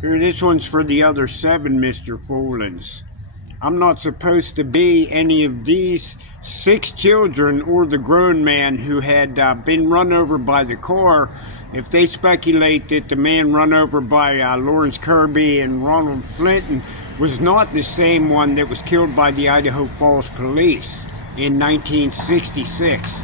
Here, this one's for the other 7 Mr. Foolins. I'm not supposed to be any of these 6 children or the grown man who had been run over by the car. If they speculate that the man run over by Lawrence Kirby and Ronald Flinton was not the same one that was killed by the Idaho Falls Police in 1966.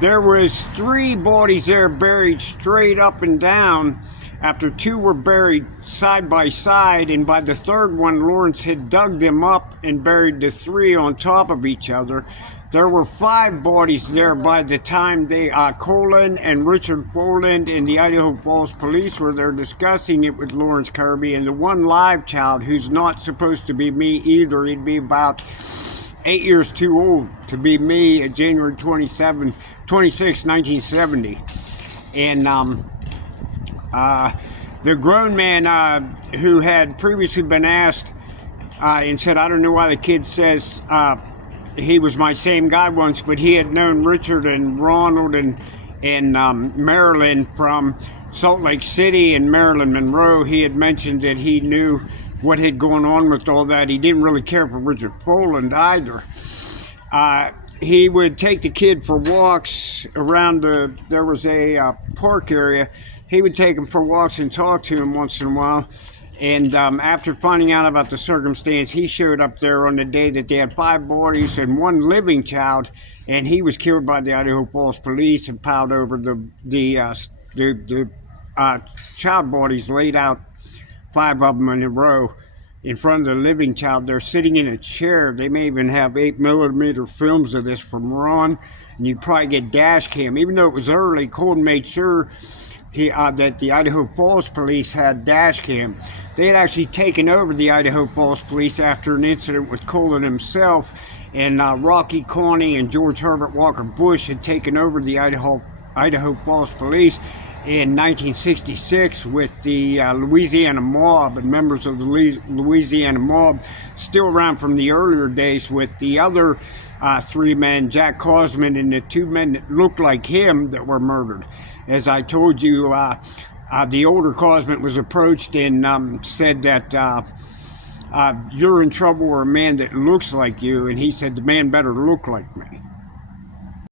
There was 3 bodies there buried straight up and down after 2 were buried side by side, and by the 3rd one, Lawrence had dug them up and buried the 3 on top of each other. There were 5 bodies there by the time they, Colin and Richard Foland and the Idaho Falls Police were there discussing it with Lawrence Kirby, and the one live child who's not supposed to be me either. He'd be about 8 years too old to be me at January 26, 1970. And the grown man who had previously been asked and said, I don't know why the kid says he was my same guy once, but he had known Richard and Ronald and Marilyn from Salt Lake City and Marilyn Monroe. He had mentioned that he knew what had gone on with all that. He didn't really care for Richard Poland either. He would take the kid for walks around there was a park area. He would take him for walks and talk to him once in a while. And after finding out about the circumstance, he showed up there on the day that they had 5 bodies and 1 living child, and he was killed by the Idaho Falls Police and piled over the child bodies, laid out 5 of them in a row in front of the living child. They're sitting in a chair. They may even have 8mm films of this from Ron, and you probably get dash cam. Even though it was early, Colton made sure that the Idaho Falls Police had dash cam. They had actually taken over the Idaho Falls Police after an incident with Colin himself, and Rocky Coney and George Herbert Walker Bush had taken over the Idaho Falls Police in 1966 with the Louisiana Mob and members of the Louisiana Mob, still around from the earlier days, with the other 3 men, Jack Cosman, and the 2 men that looked like him that were murdered. As I told you, the older Cosman was approached and said that you're in trouble with a man that looks like you, and he said the man better look like me.